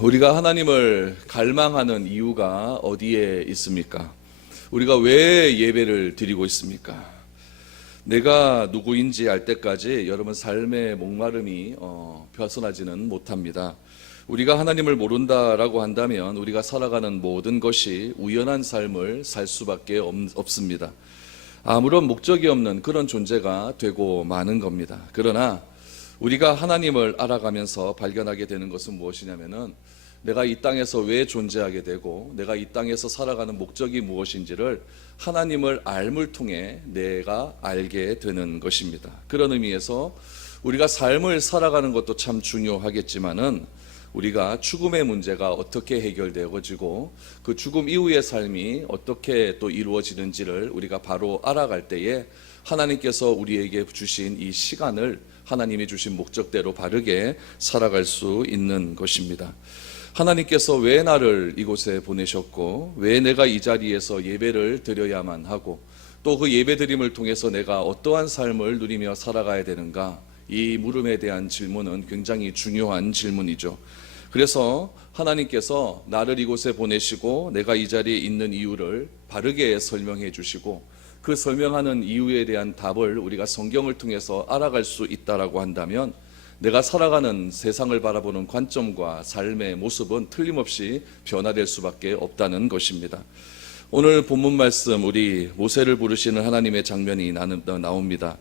우리가 하나님을 갈망하는 이유가 어디에 있습니까? 우리가 왜 예배를 드리고 있습니까? 내가 누구인지 알 때까지 여러분 삶의 목마름이 벗어나지는 못합니다. 우리가 하나님을 모른다라고 한다면 우리가 살아가는 모든 것이 우연한 삶을 살 수밖에 없습니다. 아무런 목적이 없는 그런 존재가 되고 마는 겁니다. 그러나 우리가 하나님을 알아가면서 발견하게 되는 것은 무엇이냐면은 내가 이 땅에서 왜 존재하게 되고 내가 이 땅에서 살아가는 목적이 무엇인지를 하나님을 알물 통해 내가 알게 되는 것입니다. 그런 의미에서 우리가 삶을 살아가는 것도 참 중요하겠지만은 우리가 죽음의 문제가 어떻게 해결되어지고 그 죽음 이후의 삶이 어떻게 또 이루어지는지를 우리가 바로 알아갈 때에 하나님께서 우리에게 주신 이 시간을 하나님이 주신 목적대로 바르게 살아갈 수 있는 것입니다. 하나님께서 왜 나를 이곳에 보내셨고 왜 내가 이 자리에서 예배를 드려야만 하고 또 그 예배드림을 통해서 내가 어떠한 삶을 누리며 살아가야 되는가, 이 물음에 대한 질문은 굉장히 중요한 질문이죠. 그래서 하나님께서 나를 이곳에 보내시고 내가 이 자리에 있는 이유를 바르게 설명해 주시고 그 설명하는 이유에 대한 답을 우리가 성경을 통해서 알아갈 수 있다라고 한다면 내가 살아가는 세상을 바라보는 관점과 삶의 모습은 틀림없이 변화될 수밖에 없다는 것입니다. 오늘 본문 말씀 우리 모세를 부르시는 하나님의 장면이 나옵니다.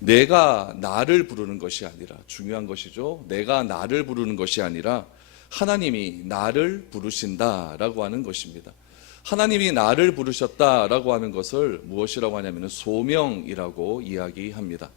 내가 나를 부르는 것이 아니라, 중요한 것이죠. 내가 나를 부르는 것이 아니라 하나님이 나를 부르신다라고 하는 것입니다. 하나님이 나를 부르셨다라고 하는 것을 무엇이라고 하냐면 소명이라고 이야기합니다.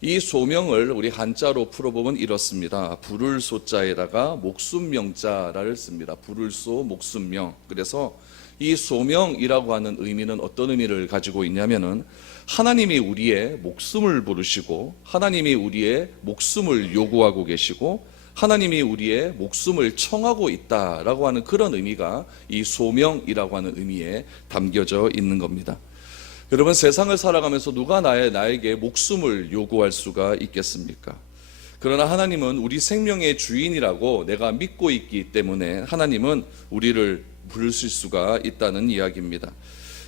이 소명을 우리 한자로 풀어보면 이렇습니다. 부를 소자에다가 목숨명자를 씁니다. 부를 소 목숨명. 그래서 이 소명이라고 하는 의미는 어떤 의미를 가지고 있냐면은 하나님이 우리의 목숨을 부르시고 하나님이 우리의 목숨을 요구하고 계시고 하나님이 우리의 목숨을 청하고 있다라고 하는 그런 의미가 이 소명이라고 하는 의미에 담겨져 있는 겁니다. 여러분, 세상을 살아가면서 누가 나에게 목숨을 요구할 수가 있겠습니까? 그러나 하나님은 우리 생명의 주인이라고 내가 믿고 있기 때문에 하나님은 우리를 부르실 수가 있다는 이야기입니다.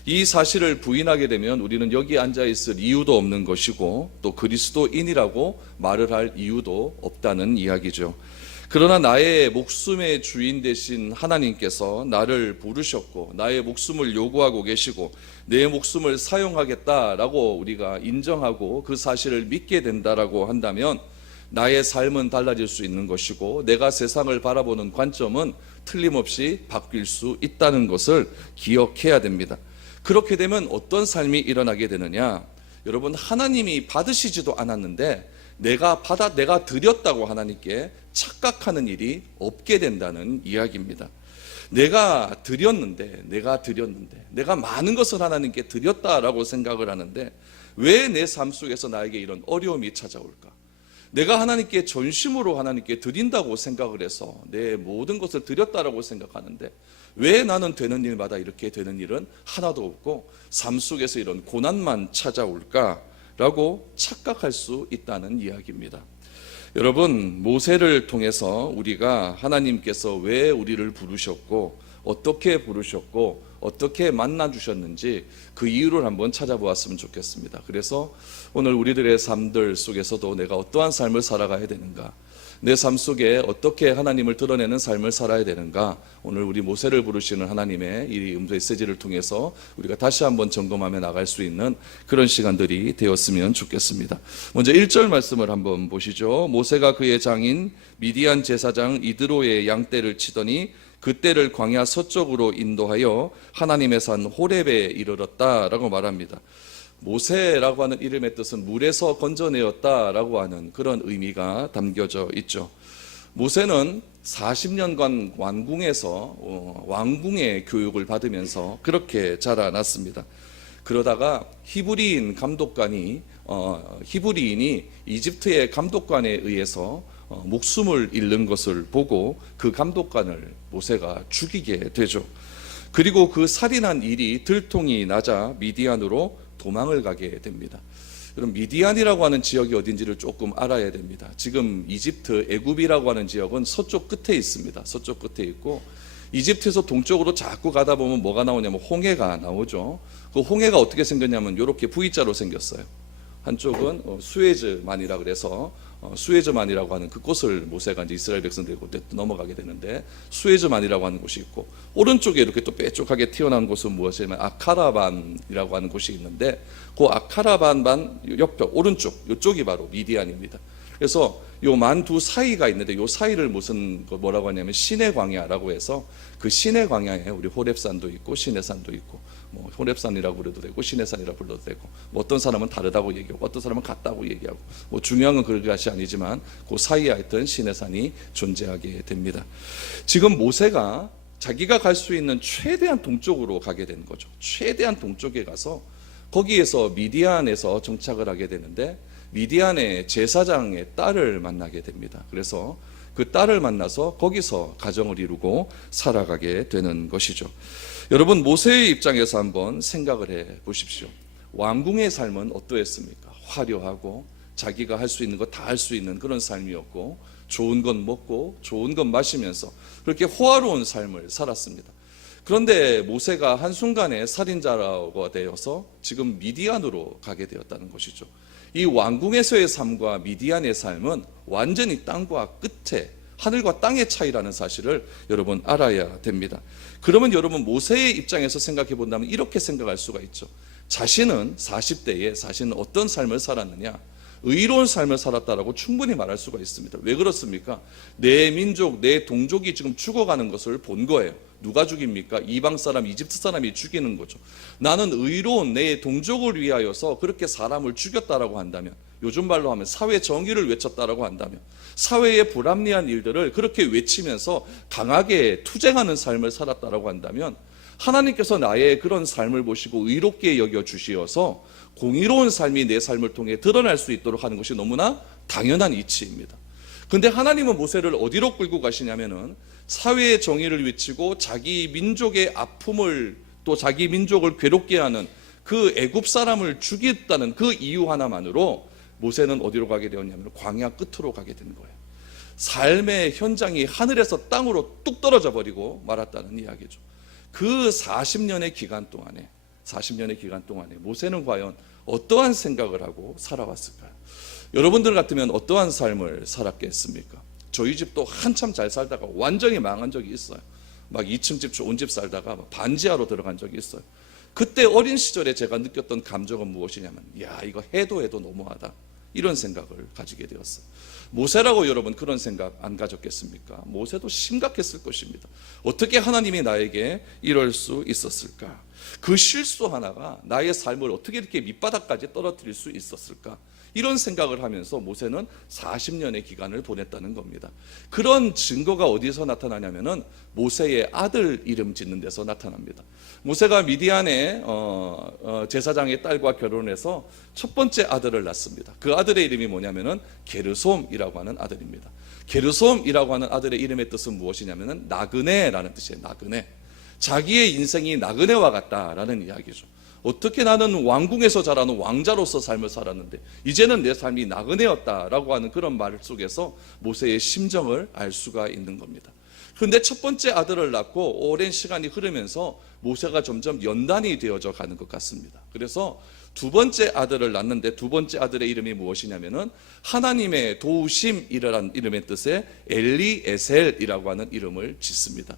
이 사실을 부인하게 되면 우리는 여기 앉아 있을 이유도 없는 것이고 또 그리스도인이라고 말을 할 이유도 없다는 이야기죠. 그러나 나의 목숨의 주인 되신 하나님께서 나를 부르셨고 나의 목숨을 요구하고 계시고 내 목숨을 사용하겠다라고 우리가 인정하고 그 사실을 믿게 된다라고 한다면 나의 삶은 달라질 수 있는 것이고 내가 세상을 바라보는 관점은 틀림없이 바뀔 수 있다는 것을 기억해야 됩니다. 그렇게 되면 어떤 삶이 일어나게 되느냐? 여러분, 하나님이 받으시지도 않았는데 내가 드렸다고 하나님께 착각하는 일이 없게 된다는 이야기입니다. 내가 드렸는데 내가 많은 것을 하나님께 드렸다라고 생각을 하는데 왜 내 삶 속에서 나에게 이런 어려움이 찾아올까? 내가 하나님께 전심으로 하나님께 드린다고 생각을 해서 내 모든 것을 드렸다라고 생각하는데 왜 나는 되는 일마다 이렇게 되는 일은 하나도 없고 삶 속에서 이런 고난만 찾아올까라고 착각할 수 있다는 이야기입니다. 여러분, 모세를 통해서 우리가 하나님께서 왜 우리를 부르셨고 어떻게 부르셨고 어떻게 만나주셨는지 그 이유를 한번 찾아보았으면 좋겠습니다. 그래서 오늘 우리들의 삶들 속에서도 내가 어떠한 삶을 살아가야 되는가, 내 삶 속에 어떻게 하나님을 드러내는 삶을 살아야 되는가, 오늘 우리 모세를 부르시는 하나님의 이 메시지를 통해서 우리가 다시 한번 점검하며 나갈 수 있는 그런 시간들이 되었으면 좋겠습니다. 먼저 1절 말씀을 한번 보시죠. 모세가 그의 장인 미디안 제사장 이드로의 양떼를 치더니 그때를 광야 서쪽으로 인도하여 하나님의 산 호렙에 이르렀다라고 말합니다. 모세라고 하는 이름의 뜻은 물에서 건져내었다라고 하는 그런 의미가 담겨져 있죠. 모세는 40년간 왕궁에서 왕궁의 교육을 받으면서 그렇게 자라났습니다. 그러다가 히브리인이 이집트의 감독관에 의해서 목숨을 잃는 것을 보고 그 감독관을 모세가 죽이게 되죠. 그리고 그 살인한 일이 들통이 나자 미디안으로 도망을 가게 됩니다. 그럼 미디안이라고 하는 지역이 어딘지를 조금 알아야 됩니다. 지금 이집트, 애굽이라고 하는 지역은 서쪽 끝에 있습니다. 서쪽 끝에 있고 이집트에서 동쪽으로 자꾸 가다 보면 뭐가 나오냐면 홍해가 나오죠. 그 홍해가 어떻게 생겼냐면 이렇게 V자로 생겼어요. 한쪽은 수에즈만이라 그래서 수에즈만이라고 하는 그곳을 모세가 이제 이스라엘 백성들이 그때 넘어가게 되는데 수에즈만이라고 하는 곳이 있고 오른쪽에 이렇게 또 빼쪽하게 튀어나온 곳은 무엇이냐면 아카라반이라고 하는 곳이 있는데 그 아카라반만 옆에 오른쪽 이쪽이 바로 미디안입니다. 그래서 요 만두 사이가 있는데 요 사이를 무슨 뭐라고 하냐면 신의 광야라고 해서 그 신의 광야에 우리 호렙산도 있고 시내산도 있고 뭐 호렙산이라고 불러도 되고 시내산이라고 불러도 되고 뭐 어떤 사람은 다르다고 얘기하고 어떤 사람은 같다고 얘기하고 뭐 중요한 건 그것이 아니지만 그 사이에 하여튼 시내산이 존재하게 됩니다. 지금 모세가 자기가 갈 수 있는 최대한 동쪽으로 가게 된 거죠. 최대한 동쪽에 가서 거기에서 미디안에서 정착을 하게 되는데 미디안의 제사장의 딸을 만나게 됩니다. 그래서 그 딸을 만나서 거기서 가정을 이루고 살아가게 되는 것이죠. 여러분 모세의 입장에서 한번 생각을 해 보십시오. 왕궁의 삶은 어떠했습니까? 화려하고 자기가 할 수 있는 거 다 할 수 있는 그런 삶이었고 좋은 건 먹고 좋은 건 마시면서 그렇게 호화로운 삶을 살았습니다. 그런데 모세가 한순간에 살인자가 되어서 지금 미디안으로 가게 되었다는 것이죠. 이 왕궁에서의 삶과 미디안의 삶은 완전히 땅과 끝에 하늘과 땅의 차이라는 사실을 여러분 알아야 됩니다. 그러면 여러분 모세의 입장에서 생각해 본다면 이렇게 생각할 수가 있죠. 자신은 40대에 자신은 어떤 삶을 살았느냐? 의로운 삶을 살았다라고 충분히 말할 수가 있습니다. 왜 그렇습니까? 내 민족, 내 동족이 지금 죽어가는 것을 본 거예요. 누가 죽입니까? 이방 사람, 이집트 사람이 죽이는 거죠. 나는 의로운 내 동족을 위하여서 그렇게 사람을 죽였다라고 한다면, 요즘 말로 하면 사회 정의를 외쳤다라고 한다면, 사회의 불합리한 일들을 그렇게 외치면서 강하게 투쟁하는 삶을 살았다라고 한다면, 하나님께서 나의 그런 삶을 보시고 의롭게 여겨 주시어서 공의로운 삶이 내 삶을 통해 드러날 수 있도록 하는 것이 너무나 당연한 이치입니다. 근데 하나님은 모세를 어디로 끌고 가시냐면은 사회의 정의를 외치고 자기 민족의 아픔을 또 자기 민족을 괴롭게 하는 그 애굽 사람을 죽였다는 그 이유 하나만으로 모세는 어디로 가게 되었냐면 광야 끝으로 가게 된 거예요. 삶의 현장이 하늘에서 땅으로 뚝 떨어져 버리고 말았다는 이야기죠. 그 40년의 기간 동안에 모세는 과연 어떠한 생각을 하고 살아왔을까요? 여러분들 같으면 어떠한 삶을 살았겠습니까? 저희 집도 한참 잘 살다가 완전히 망한 적이 있어요. 막 2층 집 좋은 집 살다가 반지하로 들어간 적이 있어요. 그때 어린 시절에 제가 느꼈던 감정은 무엇이냐면 야 이거 해도 너무하다 이런 생각을 가지게 되었어요. 모세라고 여러분 그런 생각 안 가졌겠습니까? 모세도 심각했을 것입니다. 어떻게 하나님이 나에게 이럴 수 있었을까? 그 실수 하나가 나의 삶을 어떻게 이렇게 밑바닥까지 떨어뜨릴 수 있었을까? 이런 생각을 하면서 모세는 40년의 기간을 보냈다는 겁니다. 그런 증거가 어디서 나타나냐면은 모세의 아들 이름 짓는 데서 나타납니다. 모세가 미디안의 제사장의 딸과 결혼해서 첫 번째 아들을 낳습니다. 그 아들의 이름이 뭐냐면은 게르솜이라고 하는 아들입니다. 게르솜이라고 하는 아들의 이름의 뜻은 무엇이냐면은 나그네라는 뜻이에요. 나그네. 자기의 인생이 나그네와 같다라는 이야기죠. 어떻게 나는 왕궁에서 자라는 왕자로서 삶을 살았는데 이제는 내 삶이 나그네였다라고 하는 그런 말 속에서 모세의 심정을 알 수가 있는 겁니다. 그런데 첫 번째 아들을 낳고 오랜 시간이 흐르면서 모세가 점점 연단이 되어져 가는 것 같습니다. 그래서 두 번째 아들을 낳는데 두 번째 아들의 이름이 무엇이냐면은 하나님의 도우심이라는 이름의 뜻에 엘리에셀이라고 하는 이름을 짓습니다.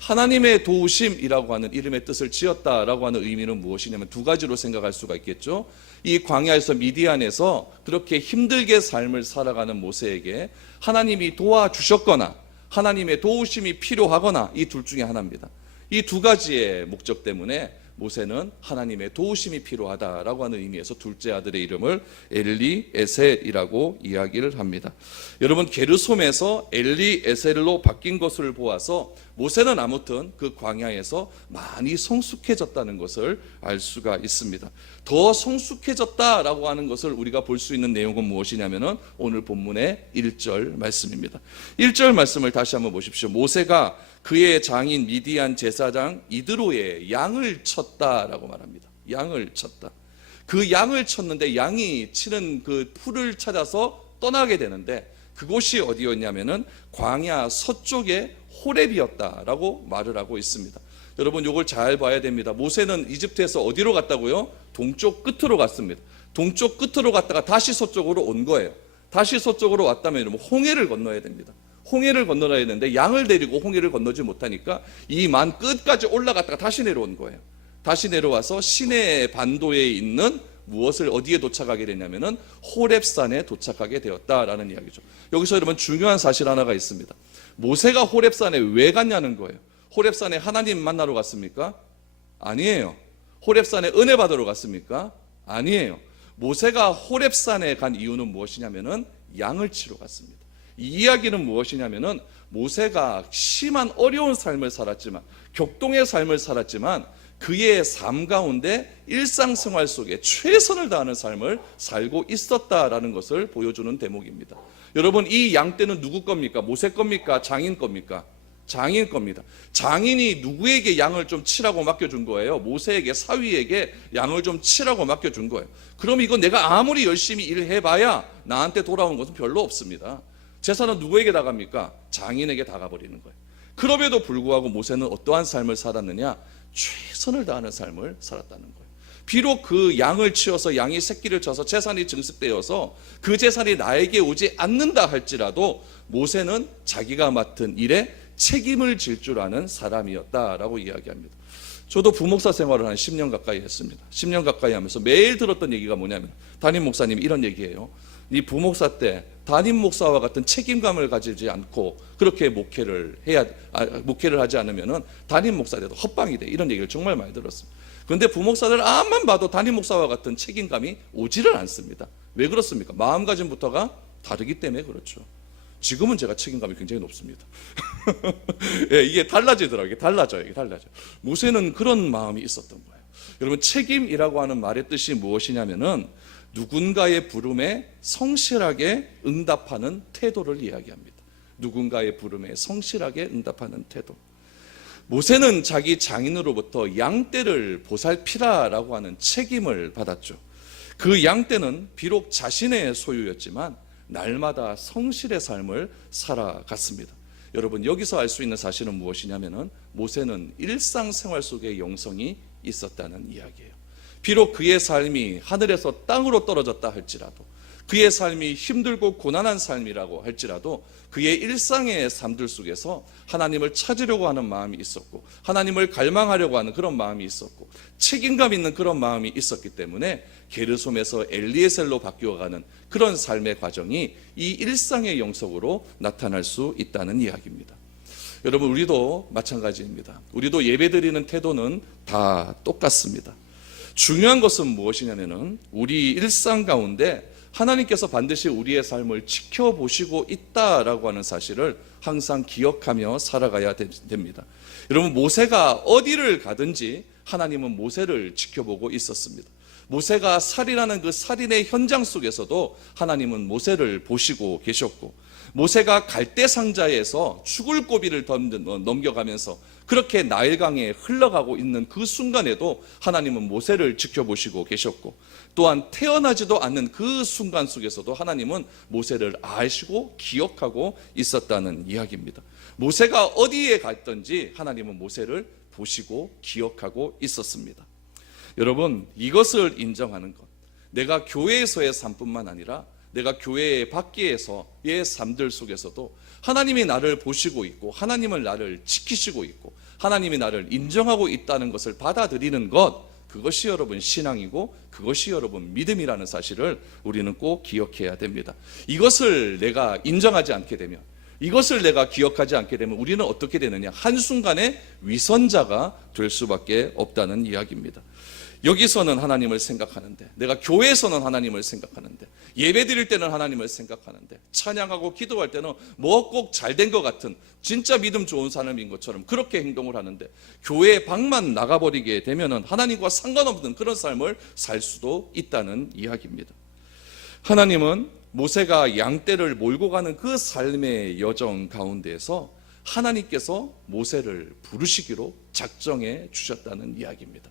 하나님의 도우심이라고 하는 이름의 뜻을 지었다라고 하는 의미는 무엇이냐면 두 가지로 생각할 수가 있겠죠. 이 광야에서 미디안에서 그렇게 힘들게 삶을 살아가는 모세에게 하나님이 도와주셨거나 하나님의 도우심이 필요하거나 이 둘 중에 하나입니다. 이 두 가지의 목적 때문에 모세는 하나님의 도우심이 필요하다라고 하는 의미에서 둘째 아들의 이름을 엘리에셀이라고 이야기를 합니다. 여러분 게르솜에서 엘리에셀로 바뀐 것을 보아서 모세는 아무튼 그 광야에서 많이 성숙해졌다는 것을 알 수가 있습니다. 더 성숙해졌다라고 하는 것을 우리가 볼 수 있는 내용은 무엇이냐면은 오늘 본문의 1절 말씀입니다. 1절 말씀을 다시 한번 보십시오. 모세가 그의 장인 미디안 제사장 이드로의 양을 쳤다라고 말합니다. 양을 쳤다. 그 양을 쳤는데 양이 치는 그 풀을 찾아서 떠나게 되는데 그곳이 어디였냐면은 광야 서쪽의 호렙이었다라고 말을 하고 있습니다. 여러분 이걸 잘 봐야 됩니다. 모세는 이집트에서 어디로 갔다고요? 동쪽 끝으로 갔습니다. 동쪽 끝으로 갔다가 다시 서쪽으로 온 거예요. 다시 서쪽으로 왔다면 홍해를 건너야 됩니다. 홍해를 건너야 되는데 양을 데리고 홍해를 건너지 못하니까 이 만 끝까지 올라갔다가 다시 내려온 거예요. 다시 내려와서 시내 반도에 있는 무엇을 어디에 도착하게 되냐면은 호렙산에 도착하게 되었다라는 이야기죠. 여기서 여러분 중요한 사실 하나가 있습니다. 모세가 호렙산에 왜 갔냐는 거예요. 호렙산에 하나님 만나러 갔습니까? 아니에요. 호렙산에 은혜 받으러 갔습니까? 아니에요. 모세가 호렙산에 간 이유는 무엇이냐면은 양을 치러 갔습니다. 이 이야기는 무엇이냐면은 모세가 심한 어려운 삶을 살았지만, 격동의 삶을 살았지만 그의 삶 가운데 일상생활 속에 최선을 다하는 삶을 살고 있었다라는 것을 보여주는 대목입니다. 여러분 이 양떼는 누구 겁니까? 모세 겁니까? 장인 겁니까? 장인 겁니다. 장인이 누구에게 양을 좀 치라고 맡겨준 거예요? 모세에게, 사위에게 양을 좀 치라고 맡겨준 거예요. 그럼 이거 내가 아무리 열심히 일해봐야 나한테 돌아오는 것은 별로 없습니다. 재산은 누구에게 다 갑니까? 장인에게 다 가버리는 거예요. 그럼에도 불구하고 모세는 어떠한 삶을 살았느냐? 최선을 다하는 삶을 살았다는 거예요. 비록 그 양을 치어서 양이 새끼를 쳐서 재산이 증식되어서 그 재산이 나에게 오지 않는다 할지라도 모세는 자기가 맡은 일에 책임을 질 줄 아는 사람이었다라고 이야기합니다. 저도 부목사 생활을 한 10년 가까이 했습니다. 10년 가까이 하면서 매일 들었던 얘기가 뭐냐면 담임 목사님이 이런 얘기예요. 네 부목사 때 담임 목사와 같은 책임감을 가지지 않고 그렇게 목회를 하지 않으면은 담임 목사 돼도 헛방이 돼. 이런 얘기를 정말 많이 들었습니다. 그런데 부목사들 앞만 봐도 담임 목사와 같은 책임감이 오지를 않습니다. 왜 그렇습니까? 마음가짐부터가 다르기 때문에 그렇죠. 지금은 제가 책임감이 굉장히 높습니다. 예, 이게 달라지더라고요. 이게 달라져요. 모세는 그런 마음이 있었던 거예요. 여러분 책임이라고 하는 말의 뜻이 무엇이냐면은 누군가의 부름에 성실하게 응답하는 태도를 이야기합니다. 누군가의 부름에 성실하게 응답하는 태도. 모세는 자기 장인으로부터 양떼를 보살피라라고 하는 책임을 받았죠. 그 양떼는 비록 자신의 소유였지만 날마다 성실의 삶을 살아갔습니다. 여러분 여기서 알 수 있는 사실은 무엇이냐면은 모세는 일상생활 속에 영성이 있었다는 이야기예요. 비록 그의 삶이 하늘에서 땅으로 떨어졌다 할지라도, 그의 삶이 힘들고 고난한 삶이라고 할지라도 그의 일상의 삶들 속에서 하나님을 찾으려고 하는 마음이 있었고, 하나님을 갈망하려고 하는 그런 마음이 있었고, 책임감 있는 그런 마음이 있었기 때문에 게르솜에서 엘리에셀로 바뀌어가는 그런 삶의 과정이 이 일상의 영성으로 나타날 수 있다는 이야기입니다. 여러분 우리도 마찬가지입니다. 우리도 예배드리는 태도는 다 똑같습니다. 중요한 것은 무엇이냐면은 우리 일상 가운데 하나님께서 반드시 우리의 삶을 지켜보시고 있다라고 하는 사실을 항상 기억하며 살아가야 됩니다. 여러분 모세가 어디를 가든지 하나님은 모세를 지켜보고 있었습니다. 모세가 살인하는 그 살인의 현장 속에서도 하나님은 모세를 보시고 계셨고, 모세가 갈대 상자에서 죽을 고비를 넘겨가면서 그렇게 나일강에 흘러가고 있는 그 순간에도 하나님은 모세를 지켜보시고 계셨고, 또한 태어나지도 않는 그 순간 속에서도 하나님은 모세를 아시고 기억하고 있었다는 이야기입니다. 모세가 어디에 갔든지 하나님은 모세를 보시고 기억하고 있었습니다. 여러분 이것을 인정하는 것, 내가 교회에서의 삶뿐만 아니라 내가 교회 밖에서의 삶들 속에서도 하나님이 나를 보시고 있고, 하나님은 나를 지키시고 있고, 하나님이 나를 인정하고 있다는 것을 받아들이는 것, 그것이 여러분 신앙이고 그것이 여러분 믿음이라는 사실을 우리는 꼭 기억해야 됩니다. 이것을 내가 인정하지 않게 되면, 이것을 내가 기억하지 않게 되면 우리는 어떻게 되느냐? 한순간에 위선자가 될 수밖에 없다는 이야기입니다. 여기서는 하나님을 생각하는데, 내가 교회에서는 하나님을 생각하는데, 예배 드릴 때는 하나님을 생각하는데, 찬양하고 기도할 때는 뭐 꼭 잘된 것 같은 진짜 믿음 좋은 사람인 것처럼 그렇게 행동을 하는데, 교회 밖만 나가버리게 되면은 하나님과 상관없는 그런 삶을 살 수도 있다는 이야기입니다. 하나님은 모세가 양떼를 몰고 가는 그 삶의 여정 가운데에서 하나님께서 모세를 부르시기로 작정해 주셨다는 이야기입니다.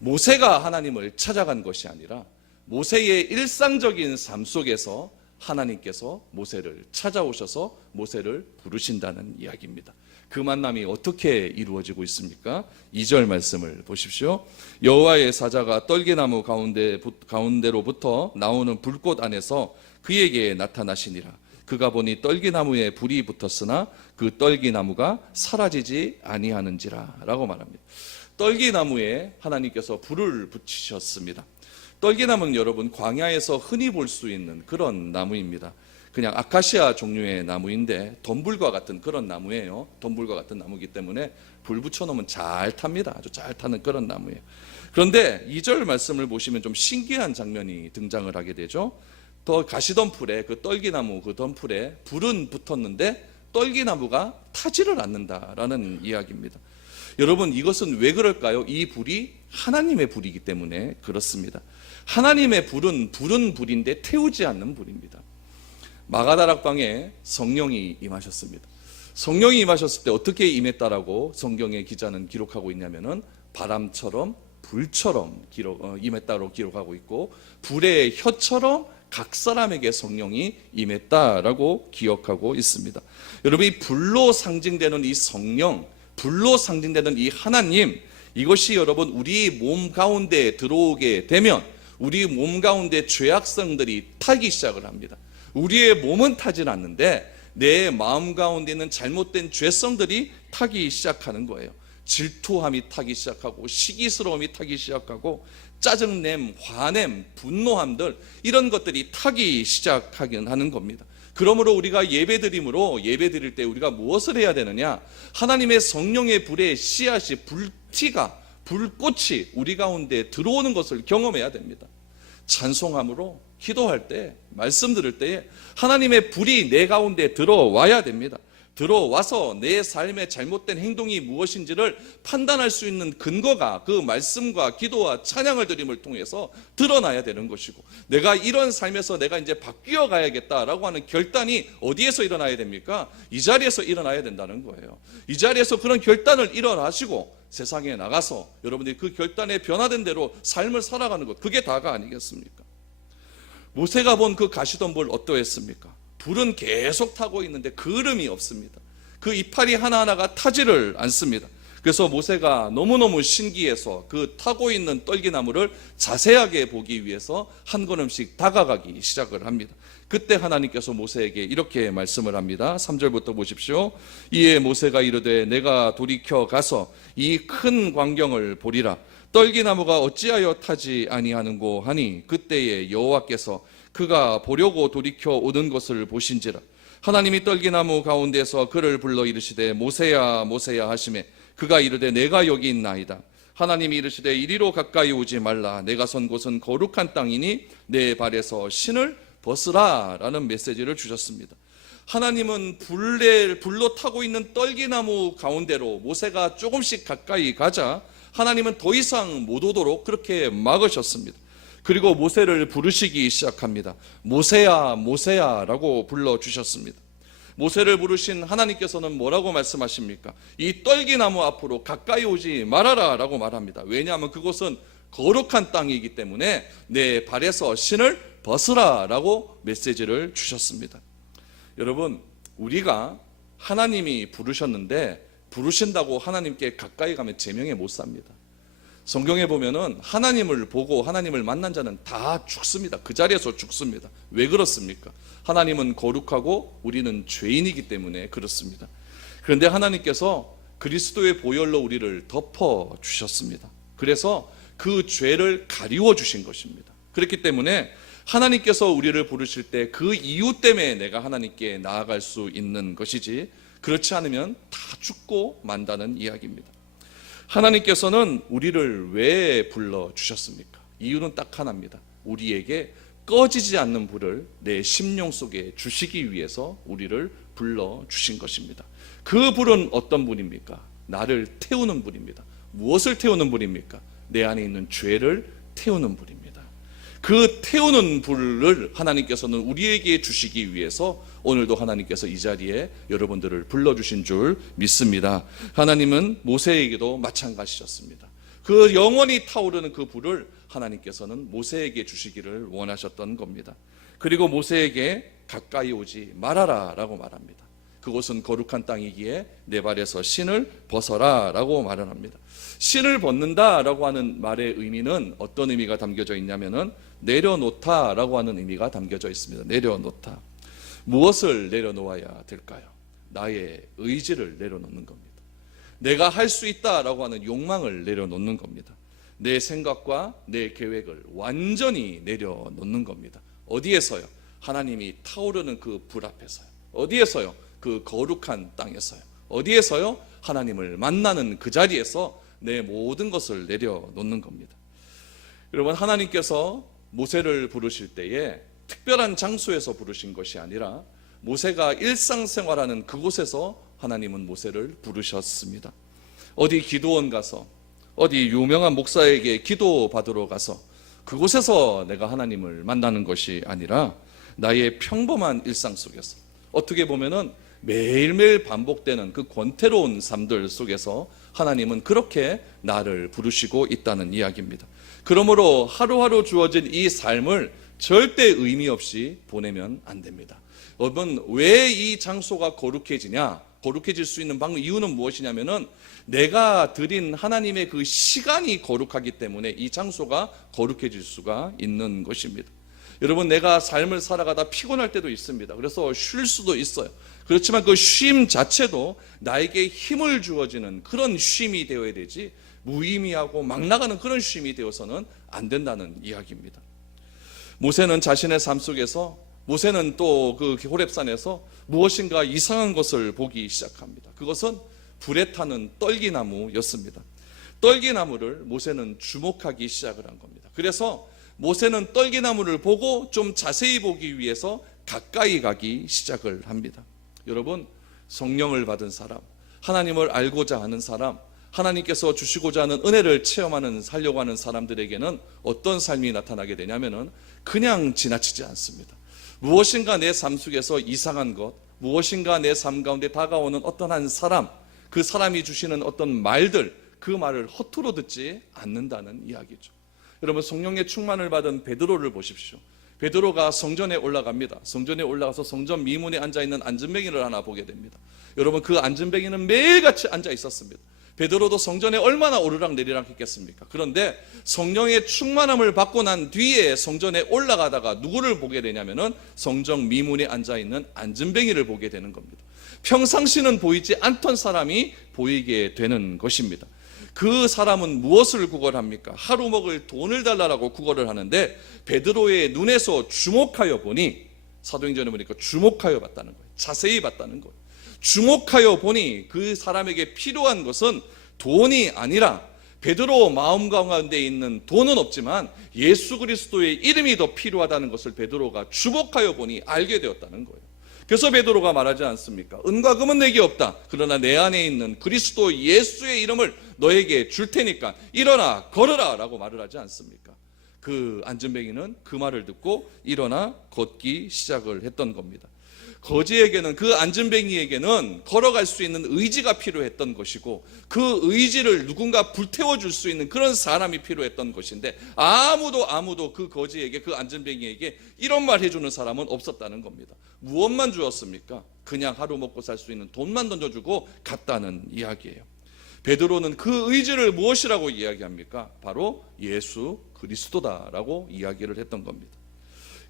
모세가 하나님을 찾아간 것이 아니라 모세의 일상적인 삶 속에서 하나님께서 모세를 찾아오셔서 모세를 부르신다는 이야기입니다. 그 만남이 어떻게 이루어지고 있습니까? 2절 말씀을 보십시오. 여호와의 사자가 떨기나무 가운데로부터 나오는 불꽃 안에서 그에게 나타나시니라. 그가 보니 떨기나무에 불이 붙었으나 그 떨기나무가 사라지지 아니하는지라 라고 말합니다. 떨기나무에 하나님께서 불을 붙이셨습니다. 떨기나무는 여러분 광야에서 흔히 볼 수 있는 그런 나무입니다. 그냥 아카시아 종류의 나무인데 덤불과 같은 그런 나무예요. 덤불과 같은 나무이기 때문에 불 붙여놓으면 잘 탑니다. 아주 잘 타는 그런 나무예요. 그런데 2절 말씀을 보시면 좀 신기한 장면이 등장을 하게 되죠. 더 가시덤불에 그 떨기나무 그 덤불에 불은 붙었는데 떨기나무가 타지를 않는다라는 이야기입니다. 여러분 이것은 왜 그럴까요? 이 불이 하나님의 불이기 때문에 그렇습니다. 하나님의 불은 불인데 태우지 않는 불입니다. 마가다락방에 성령이 임하셨습니다. 성령이 임하셨을 때 어떻게 임했다라고 성경의 기자는 기록하고 있냐면은 바람처럼 불처럼 임했다고 기록하고 있고 불의 혀처럼 각 사람에게 성령이 임했다라고 기억하고 있습니다. 여러분 이 불로 상징되는 이 성령, 불로 상징되는 이 하나님, 이것이 여러분 우리 몸 가운데 들어오게 되면 우리 몸 가운데 죄악성들이 타기 시작을 합니다. 우리의 몸은 타질 않는데 내 마음 가운데 있는 잘못된 죄성들이 타기 시작하는 거예요. 질투함이 타기 시작하고 시기스러움이 타기 시작하고 짜증냄, 화냄, 분노함들 이런 것들이 타기 시작하긴 하는 겁니다. 그러므로 우리가 예배드릴 때 우리가 무엇을 해야 되느냐? 하나님의 성령의 불의 씨앗이 불꽃이 우리 가운데 들어오는 것을 경험해야 됩니다. 찬송함으로 기도할 때, 말씀 들을 때에 하나님의 불이 내 가운데 들어와야 됩니다. 들어와서 내 삶의 잘못된 행동이 무엇인지를 판단할 수 있는 근거가 그 말씀과 기도와 찬양을 드림을 통해서 드러나야 되는 것이고, 내가 이런 삶에서 내가 이제 바뀌어 가야겠다라고 하는 결단이 어디에서 일어나야 됩니까? 이 자리에서 일어나야 된다는 거예요. 이 자리에서 그런 결단을 일어나시고 세상에 나가서 여러분들이 그 결단에 변화된 대로 삶을 살아가는 것, 그게 다가 아니겠습니까? 모세가 본 그 가시덤불 어떠했습니까? 불은 계속 타고 있는데 그름이 없습니다. 그 이파리 하나하나가 타지를 않습니다. 그래서 모세가 너무너무 신기해서 그 타고 있는 떨기나무를 자세하게 보기 위해서 한 걸음씩 다가가기 시작을 합니다. 그때 하나님께서 모세에게 이렇게 말씀을 합니다. 3절부터 보십시오. 이에 모세가 이르되 내가 돌이켜 가서 이 큰 광경을 보리라. 떨기나무가 어찌하여 타지 아니하는고 하니 그때에 여호와께서 그가 보려고 돌이켜 오는 것을 보신지라. 하나님이 떨기나무 가운데서 그를 불러 이르시되 모세야 모세야 하시매 그가 이르되 내가 여기 있나이다. 하나님이 이르시되 이리로 가까이 오지 말라. 내가 선 곳은 거룩한 땅이니 내 발에서 신을 벗으라 라는 메시지를 주셨습니다. 하나님은 불로 타고 있는 떨기나무 가운데로 모세가 조금씩 가까이 가자 하나님은 더 이상 못 오도록 그렇게 막으셨습니다. 그리고 모세를 부르시기 시작합니다. 모세야 모세야 라고 불러주셨습니다. 모세를 부르신 하나님께서는 뭐라고 말씀하십니까? 이 떨기나무 앞으로 가까이 오지 말아라 라고 말합니다. 왜냐하면 그곳은 거룩한 땅이기 때문에 내 발에서 신을 벗으라 라고 메시지를 주셨습니다. 여러분, 우리가 하나님이 부르셨는데 부르신다고 하나님께 가까이 가면 제명에 못 삽니다. 성경에 보면은 하나님을 보고 하나님을 만난 자는 다 죽습니다. 그 자리에서 죽습니다. 왜 그렇습니까? 하나님은 거룩하고 우리는 죄인이기 때문에 그렇습니다. 그런데 하나님께서 그리스도의 보혈로 우리를 덮어 주셨습니다. 그래서 그 죄를 가리워 주신 것입니다. 그렇기 때문에 하나님께서 우리를 부르실 때 그 이유 때문에 내가 하나님께 나아갈 수 있는 것이지, 그렇지 않으면 다 죽고 만다는 이야기입니다. 하나님께서는 우리를 왜 불러주셨습니까? 이유는 딱 하나입니다. 우리에게 꺼지지 않는 불을 내 심령 속에 주시기 위해서 우리를 불러주신 것입니다. 그 불은 어떤 불입니까? 나를 태우는 불입니다. 무엇을 태우는 불입니까? 내 안에 있는 죄를 태우는 불입니다. 그 태우는 불을 하나님께서는 우리에게 주시기 위해서 오늘도 하나님께서 이 자리에 여러분들을 불러주신 줄 믿습니다. 하나님은 모세에게도 마찬가지셨습니다. 그 영원히 타오르는 그 불을 하나님께서는 모세에게 주시기를 원하셨던 겁니다. 그리고 모세에게 가까이 오지 말아라 라고 말합니다. 그곳은 거룩한 땅이기에 내 발에서 신을 벗어라 라고 말을 합니다. 신을 벗는다 라고 하는 말의 의미는 어떤 의미가 담겨져 있냐면은 내려놓다 라고 하는 의미가 담겨져 있습니다. 내려놓다. 무엇을 내려놓아야 될까요? 나의 의지를 내려놓는 겁니다. 내가 할 수 있다라고 하는 욕망을 내려놓는 겁니다. 내 생각과 내 계획을 완전히 내려놓는 겁니다. 어디에서요? 하나님이 타오르는 그 불 앞에서요. 어디에서요? 그 거룩한 땅에서요. 어디에서요? 하나님을 만나는 그 자리에서 내 모든 것을 내려놓는 겁니다. 여러분, 하나님께서 모세를 부르실 때에 특별한 장소에서 부르신 것이 아니라 모세가 일상생활하는 그곳에서 하나님은 모세를 부르셨습니다. 어디 기도원 가서, 어디 유명한 목사에게 기도 받으러 가서 그곳에서 내가 하나님을 만나는 것이 아니라 나의 평범한 일상 속에서, 어떻게 보면은 매일매일 반복되는 그 권태로운 삶들 속에서 하나님은 그렇게 나를 부르시고 있다는 이야기입니다. 그러므로 하루하루 주어진 이 삶을 절대 의미 없이 보내면 안 됩니다. 여러분, 왜 이 장소가 거룩해지냐? 거룩해질 수 있는 이유는 무엇이냐면은 내가 드린 하나님의 그 시간이 거룩하기 때문에 이 장소가 거룩해질 수가 있는 것입니다. 여러분, 내가 삶을 살아가다 피곤할 때도 있습니다. 그래서 쉴 수도 있어요. 그렇지만 그 쉼 자체도 나에게 힘을 주어지는 그런 쉼이 되어야 되지, 무의미하고 막 나가는 그런 쉼이 되어서는 안 된다는 이야기입니다. 모세는 자신의 삶 속에서, 모세는 또 그 호렙산에서 무엇인가 이상한 것을 보기 시작합니다. 그것은 불에 타는 떨기나무였습니다. 떨기나무를 모세는 주목하기 시작을 한 겁니다. 그래서 모세는 떨기나무를 보고 좀 자세히 보기 위해서 가까이 가기 시작을 합니다. 여러분, 성령을 받은 사람, 하나님을 알고자 하는 사람, 하나님께서 주시고자 하는 은혜를 살려고 하는 사람들에게는 어떤 삶이 나타나게 되냐면은 그냥 지나치지 않습니다. 무엇인가 내 삶 속에서 이상한 것, 무엇인가 내 삶 가운데 다가오는 어떤 한 사람, 그 사람이 주시는 어떤 말들, 그 말을 허투루 듣지 않는다는 이야기죠. 여러분, 성령의 충만을 받은 베드로를 보십시오. 베드로가 성전에 올라갑니다. 성전에 올라가서 성전 미문에 앉아있는 안전뱅이를 하나 보게 됩니다. 여러분, 그 안전뱅이는 매일같이 앉아 있었습니다. 베드로도 성전에 얼마나 오르락 내리락 했겠습니까? 그런데 성령의 충만함을 받고 난 뒤에 성전에 올라가다가 누구를 보게 되냐면은 성전 미문에 앉아있는 안전뱅이를 보게 되는 겁니다. 평상시는 보이지 않던 사람이 보이게 되는 것입니다. 그 사람은 무엇을 구걸합니까? 하루 먹을 돈을 달라고 구걸을 하는데 베드로의 눈에서 주목하여 보니, 사도행전에 보니까 주목하여 봤다는 거예요. 자세히 봤다는 거예요. 주목하여 보니 그 사람에게 필요한 것은 돈이 아니라, 베드로 마음 가운데 있는 돈은 없지만 예수 그리스도의 이름이 더 필요하다는 것을 베드로가 주목하여 보니 알게 되었다는 거예요. 그래서 베드로가 말하지 않습니까? 은과 금은 내게 없다. 그러나 내 안에 있는 그리스도 예수의 이름을 너에게 줄 테니까 일어나 걸어라 라고 말을 하지 않습니까? 그 안전뱅이는 그 말을 듣고 일어나 걷기 시작을 했던 겁니다. 거지에게는, 그 안전뱅이에게는 걸어갈 수 있는 의지가 필요했던 것이고, 그 의지를 누군가 불태워줄 수 있는 그런 사람이 필요했던 것인데 아무도 그 거지에게, 그 안전뱅이에게 이런 말 해주는 사람은 없었다는 겁니다. 무엇만 주었습니까? 그냥 하루 먹고 살 수 있는 돈만 던져주고 갔다는 이야기예요. 베드로는 그 의지를 무엇이라고 이야기합니까? 바로 예수 그리스도다라고 이야기를 했던 겁니다.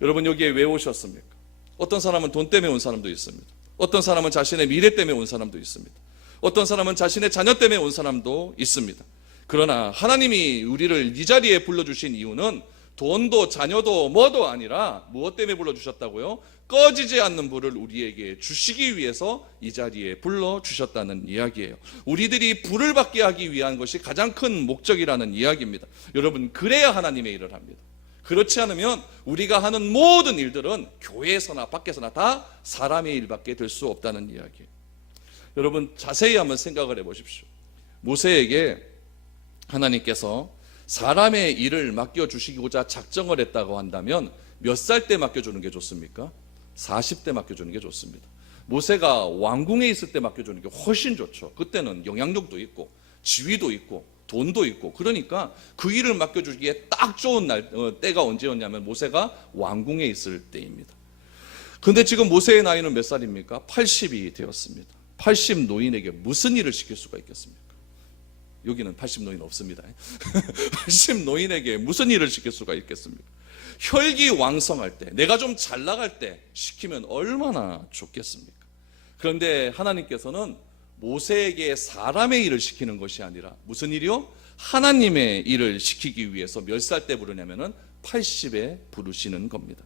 여러분, 여기에 왜 오셨습니까? 어떤 사람은 돈 때문에 온 사람도 있습니다. 어떤 사람은 자신의 미래 때문에 온 사람도 있습니다. 어떤 사람은 자신의 자녀 때문에 온 사람도 있습니다. 그러나 하나님이 우리를 이 자리에 불러주신 이유는 돈도 자녀도 뭐도 아니라 무엇 때문에 불러주셨다고요? 꺼지지 않는 불을 우리에게 주시기 위해서 이 자리에 불러주셨다는 이야기예요. 우리들이 불을 받게 하기 위한 것이 가장 큰 목적이라는 이야기입니다. 여러분, 그래야 하나님의 일을 합니다. 그렇지 않으면 우리가 하는 모든 일들은 교회에서나 밖에서나 다 사람의 일밖에 될 수 없다는 이야기예요. 여러분, 자세히 한번 생각을 해보십시오. 모세에게 하나님께서 사람의 일을 맡겨주시고자 작정을 했다고 한다면 몇 살 때 맡겨주는 게 좋습니까? 40대 맡겨주는 게 좋습니다. 모세가 왕궁에 있을 때 맡겨주는 게 훨씬 좋죠. 그때는 영향력도 있고 지위도 있고 돈도 있고, 그러니까 그 일을 맡겨주기에 딱 좋은 때가 언제였냐면 모세가 왕궁에 있을 때입니다. 그런데 지금 모세의 나이는 몇 살입니까? 80이 되었습니다. 80 노인에게 무슨 일을 시킬 수가 있겠습니까? 여기는 80 노인 없습니다. 80 노인에게 무슨 일을 시킬 수가 있겠습니까? 혈기왕성할 때, 내가 좀 잘 나갈 때 시키면 얼마나 좋겠습니까? 그런데 하나님께서는 모세에게 사람의 일을 시키는 것이 아니라 무슨 일이요? 하나님의 일을 시키기 위해서 몇 살 때 부르냐면은 80에 부르시는 겁니다.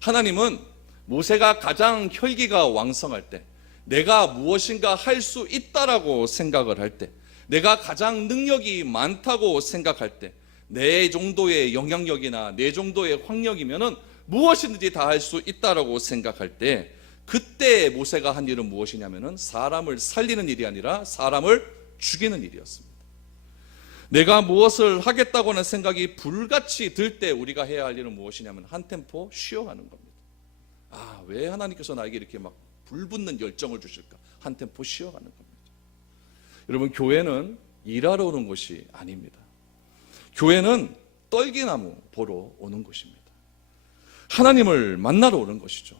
하나님은 모세가 가장 혈기가 왕성할 때, 내가 무엇인가 할 수 있다라고 생각을 할 때, 내가 가장 능력이 많다고 생각할 때, 내 정도의 영향력이나 내 정도의 확력이면은 무엇이든지 다 할 수 있다라고 생각할 때, 그때 모세가 한 일은 무엇이냐면은 사람을 살리는 일이 아니라 사람을 죽이는 일이었습니다. 내가 무엇을 하겠다고 하는 생각이 불같이 들 때 우리가 해야 할 일은 무엇이냐면 한 템포 쉬어가는 겁니다. 왜 하나님께서 나에게 이렇게 막 불붙는 열정을 주실까? 한 템포 쉬어가는 겁니다. 여러분, 교회는 일하러 오는 것이 아닙니다. 교회는 떨기나무 보러 오는 것입니다. 하나님을 만나러 오는 것이죠.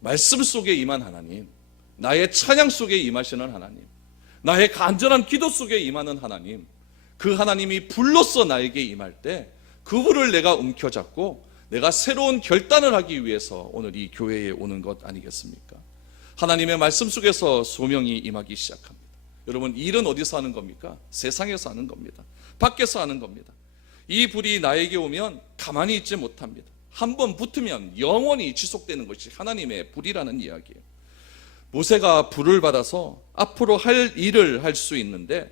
말씀 속에 임한 하나님, 나의 찬양 속에 임하시는 하나님, 나의 간절한 기도 속에 임하는 하나님, 그 하나님이 불로써 나에게 임할 때 그 불을 내가 움켜잡고 내가 새로운 결단을 하기 위해서 오늘 이 교회에 오는 것 아니겠습니까? 하나님의 말씀 속에서 소명이 임하기 시작합니다. 여러분, 일은 어디서 하는 겁니까? 세상에서 하는 겁니다. 밖에서 하는 겁니다. 이 불이 나에게 오면 가만히 있지 못합니다. 한번 붙으면 영원히 지속되는 것이 하나님의 불이라는 이야기예요. 모세가 불을 받아서 앞으로 할 일을 할 수 있는데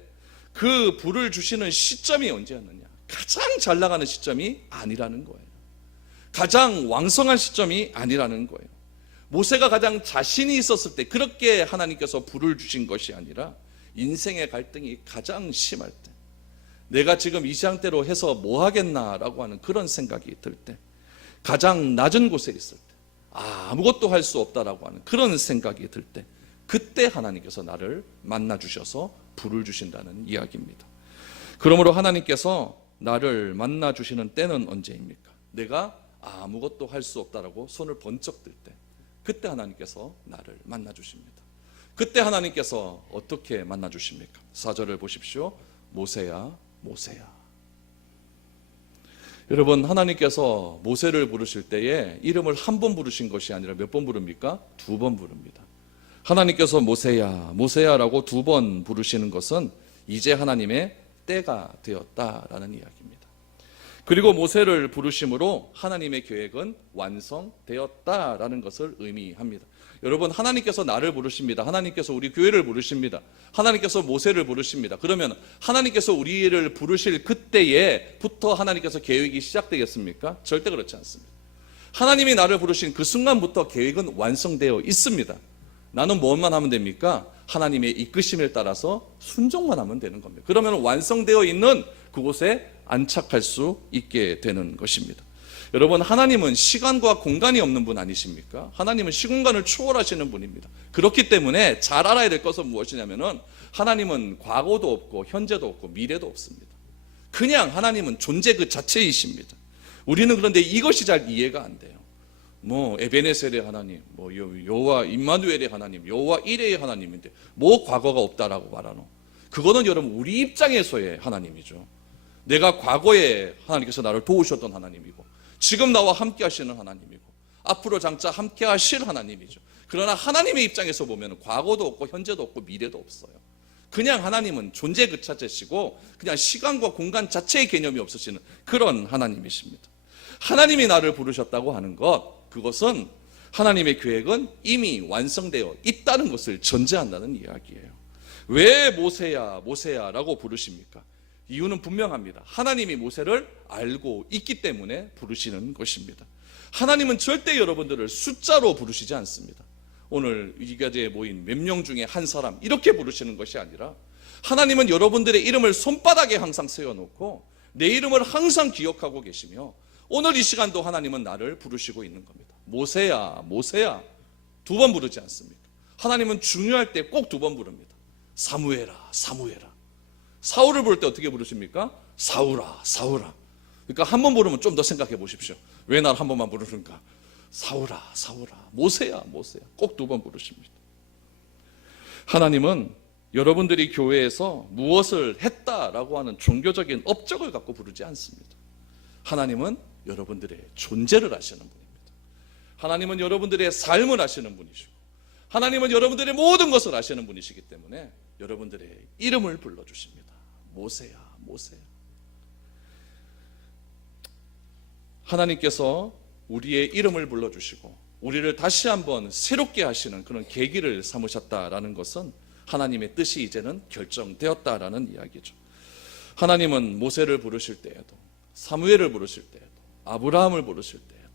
그 불을 주시는 시점이 언제였느냐? 가장 잘 나가는 시점이 아니라는 거예요. 가장 왕성한 시점이 아니라는 거예요. 모세가 가장 자신이 있었을 때 그렇게 하나님께서 불을 주신 것이 아니라 인생의 갈등이 가장 심할 때, 내가 지금 이 상태로 해서 뭐 하겠나라고 하는 그런 생각이 들 때, 가장 낮은 곳에 있을 때, 아무것도 할 수 없다라고 하는 그런 생각이 들 때, 그때 하나님께서 나를 만나 주셔서 불을 주신다는 이야기입니다. 그러므로 하나님께서 나를 만나 주시는 때는 언제입니까? 내가 아무것도 할 수 없다라고 손을 번쩍 들 때, 그때 하나님께서 나를 만나 주십니다. 그때 하나님께서 어떻게 만나 주십니까? 4절을 보십시오. 모세야, 모세야. 여러분, 하나님께서 모세를 부르실 때에 이름을 한 번 부르신 것이 아니라 몇 번 부릅니까? 2번 부릅니다. 하나님께서 모세야, 모세야라고 2번 부르시는 것은 이제 하나님의 때가 되었다라는 이야기입니다. 그리고 모세를 부르심으로 하나님의 계획은 완성되었다라는 것을 의미합니다. 여러분, 하나님께서 나를 부르십니다. 하나님께서 우리 교회를 부르십니다. 하나님께서 모세를 부르십니다. 그러면 하나님께서 우리를 부르실 그때에부터 하나님께서 계획이 시작되겠습니까? 절대 그렇지 않습니다. 하나님이 나를 부르신 그 순간부터 계획은 완성되어 있습니다. 나는 무엇만 하면 됩니까? 하나님의 이끄심에 따라서 순종만 하면 되는 겁니다. 그러면 완성되어 있는 그곳에 안착할 수 있게 되는 것입니다. 여러분, 하나님은 시간과 공간이 없는 분 아니십니까? 하나님은 시공간을 초월하시는 분입니다. 그렇기 때문에 잘 알아야 될 것은 무엇이냐면은 하나님은 과거도 없고 현재도 없고 미래도 없습니다. 그냥 하나님은 존재 그 자체이십니다. 우리는 그런데 이것이 잘 이해가 안 돼요. 에베네셀의 하나님, 여호와 임마누엘의 하나님, 여호와 이레의 하나님인데 과거가 없다라고 말하노? 그거는 여러분 우리 입장에서의 하나님이죠. 내가 과거에 하나님께서 나를 도우셨던 하나님이고, 지금 나와 함께 하시는 하나님이고, 앞으로 장차 함께 하실 하나님이죠. 그러나 하나님의 입장에서 보면 과거도 없고 현재도 없고 미래도 없어요. 그냥 하나님은 존재 그 자체시고 그냥 시간과 공간 자체의 개념이 없으시는 그런 하나님이십니다. 하나님이 나를 부르셨다고 하는 것, 그것은 하나님의 계획은 이미 완성되어 있다는 것을 전제한다는 이야기예요. 왜 모세야, 모세야 라고 부르십니까? 이유는 분명합니다. 하나님이 모세를 알고 있기 때문에 부르시는 것입니다. 하나님은 절대 여러분들을 숫자로 부르시지 않습니다. 오늘 이 자리에 모인 몇 명 중에 한 사람 이렇게 부르시는 것이 아니라, 하나님은 여러분들의 이름을 손바닥에 항상 세워놓고 내 이름을 항상 기억하고 계시며, 오늘 이 시간도 하나님은 나를 부르시고 있는 겁니다. 모세야, 모세야 2번 부르지 않습니까? 하나님은 중요할 때 꼭 2번 부릅니다. 사무엘아, 사무엘아. 사울을 부를 때 어떻게 부르십니까? 사울아, 사울아. 그러니까 한 번 부르면 좀 더 생각해 보십시오. 왜 날 한 번만 부르는가? 사울아, 사울아. 모세야, 모세야. 꼭 두 번 부르십니다. 하나님은 여러분들이 교회에서 무엇을 했다라고 하는 종교적인 업적을 갖고 부르지 않습니다. 하나님은 여러분들의 존재를 아시는 분입니다. 하나님은 여러분들의 삶을 아시는 분이시고, 하나님은 여러분들의 모든 것을 아시는 분이시기 때문에 여러분들의 이름을 불러주십니다. 모세야, 모세야. 하나님께서 우리의 이름을 불러주시고 우리를 다시 한번 새롭게 하시는 그런 계기를 삼으셨다라는 것은 하나님의 뜻이 이제는 결정되었다라는 이야기죠. 하나님은 모세를 부르실 때에도, 사무엘을 부르실 때에도, 아브라함을 부르실 때에도,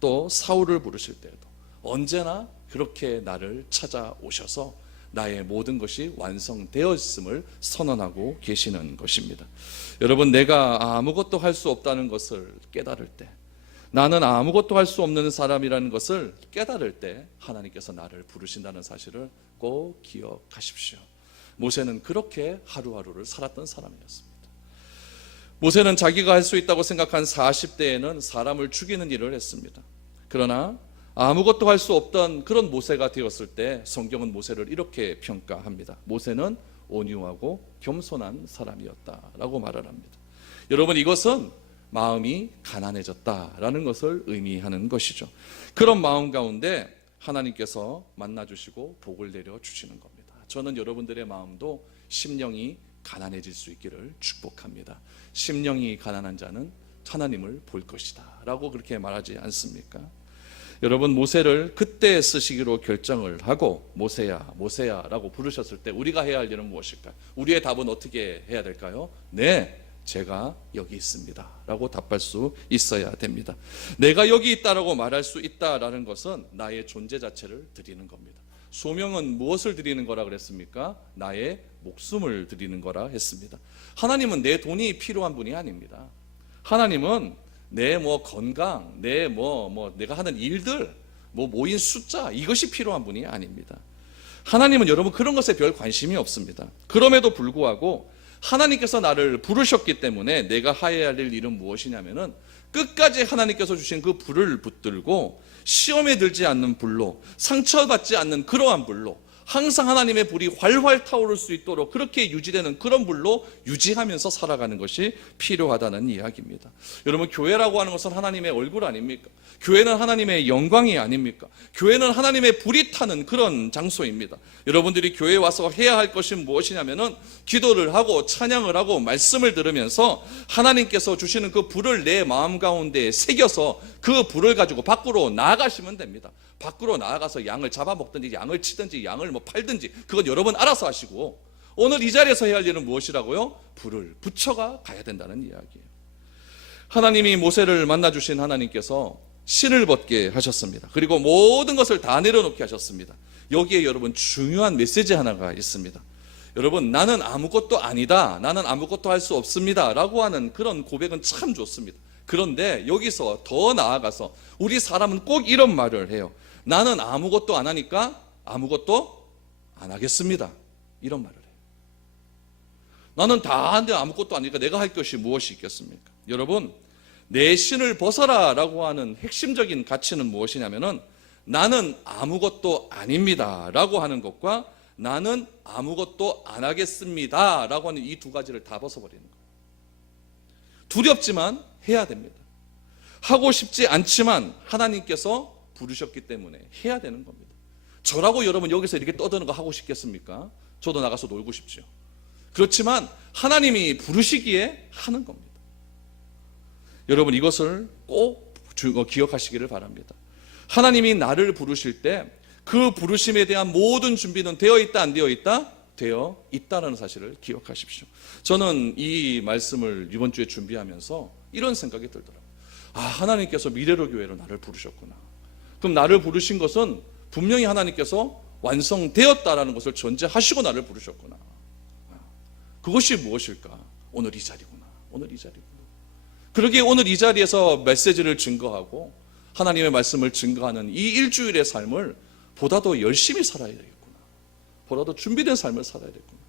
또 사울을 부르실 때에도 언제나 그렇게 나를 찾아오셔서 나의 모든 것이 완성되었음을 선언하고 계시는 것입니다. 여러분, 내가 아무것도 할 수 없다는 것을 깨달을 때, 나는 아무것도 할 수 없는 사람이라는 것을 깨달을 때 하나님께서 나를 부르신다는 사실을 꼭 기억하십시오. 모세는 그렇게 하루하루를 살았던 사람이었습니다. 모세는 자기가 할 수 있다고 생각한 40대에는 사람을 죽이는 일을 했습니다. 그러나 아무것도 할 수 없던 그런 모세가 되었을 때 성경은 모세를 이렇게 평가합니다. 모세는 온유하고 겸손한 사람이었다라고 말을 합니다. 여러분, 이것은 마음이 가난해졌다라는 것을 의미하는 것이죠. 그런 마음 가운데 하나님께서 만나주시고 복을 내려주시는 겁니다. 저는 여러분들의 마음도 심령이 가난해질 수 있기를 축복합니다. 심령이 가난한 자는 하나님을 볼 것이다 라고 그렇게 말하지 않습니까? 여러분, 모세를 그때 쓰시기로 결정을 하고 모세야, 모세야 라고 부르셨을 때 우리가 해야 할 일은 무엇일까요? 우리의 답은 어떻게 해야 될까요? 네, 제가 여기 있습니다 라고 답할 수 있어야 됩니다. 내가 여기 있다라고 말할 수 있다라는 것은 나의 존재 자체를 드리는 겁니다. 소명은 무엇을 드리는 거라 그랬습니까? 나의 목숨을 드리는 거라 했습니다. 하나님은 내 돈이 필요한 분이 아닙니다. 하나님은 내 건강, 내가 하는 일들, 모인 숫자, 이것이 필요한 분이 아닙니다. 하나님은 여러분 그런 것에 별 관심이 없습니다. 그럼에도 불구하고 하나님께서 나를 부르셨기 때문에 내가 해야 할 일은 무엇이냐면은 끝까지 하나님께서 주신 그 불을 붙들고 시험에 들지 않는 불로, 상처받지 않는 그러한 불로, 항상 하나님의 불이 활활 타오를 수 있도록 그렇게 유지되는 그런 불로 유지하면서 살아가는 것이 필요하다는 이야기입니다. 여러분, 교회라고 하는 것은 하나님의 얼굴 아닙니까? 교회는 하나님의 영광이 아닙니까? 교회는 하나님의 불이 타는 그런 장소입니다. 여러분들이 교회에 와서 해야 할 것이 무엇이냐면은 기도를 하고 찬양을 하고 말씀을 들으면서 하나님께서 주시는 그 불을 내 마음 가운데 새겨서 그 불을 가지고 밖으로 나아가시면 됩니다. 밖으로 나아가서 양을 잡아먹든지 양을 치든지 양을 팔든지 그건 여러분 알아서 하시고, 오늘 이 자리에서 해야 할 일은 무엇이라고요? 불을 붙여가 가야 된다는 이야기예요. 하나님이 모세를 만나주신 하나님께서 신을 벗게 하셨습니다. 그리고 모든 것을 다 내려놓게 하셨습니다. 여기에 여러분 중요한 메시지 하나가 있습니다. 여러분, 나는 아무것도 아니다, 나는 아무것도 할 수 없습니다 라고 하는 그런 고백은 참 좋습니다. 그런데 여기서 더 나아가서 우리 사람은 꼭 이런 말을 해요. 나는 아무것도 안 하니까 아무것도 안 하겠습니다, 이런 말을 해요. 나는 다 하는데 아무것도 아니니까 내가 할 것이 무엇이 있겠습니까? 여러분, 내 신을 벗어라 라고 하는 핵심적인 가치는 무엇이냐면은 나는 아무것도 아닙니다 라고 하는 것과 나는 아무것도 안 하겠습니다 라고 하는 이 두 가지를 다 벗어버리는 거예요. 두렵지만 해야 됩니다. 하고 싶지 않지만 하나님께서 부르셨기 때문에 해야 되는 겁니다. 저라고 여러분 여기서 이렇게 떠드는 거 하고 싶겠습니까? 저도 나가서 놀고 싶죠. 그렇지만 하나님이 부르시기에 하는 겁니다. 여러분, 이것을 꼭 기억하시기를 바랍니다. 하나님이 나를 부르실 때 그 부르심에 대한 모든 준비는 되어 있다, 안 되어 있다? 되어 있다는 사실을 기억하십시오. 저는 이 말씀을 이번 주에 준비하면서 이런 생각이 들더라고요. 하나님께서 미래로 교회로 나를 부르셨구나. 그럼 나를 부르신 것은 분명히 하나님께서 완성되었다라는 것을 전제하시고 나를 부르셨구나. 그것이 무엇일까? 오늘 이 자리구나. 오늘 이 자리구나. 그러기에 오늘 이 자리에서 메시지를 증거하고 하나님의 말씀을 증거하는 이 일주일의 삶을 보다 더 열심히 살아야 되겠구나. 보다 더 준비된 삶을 살아야 되겠구나.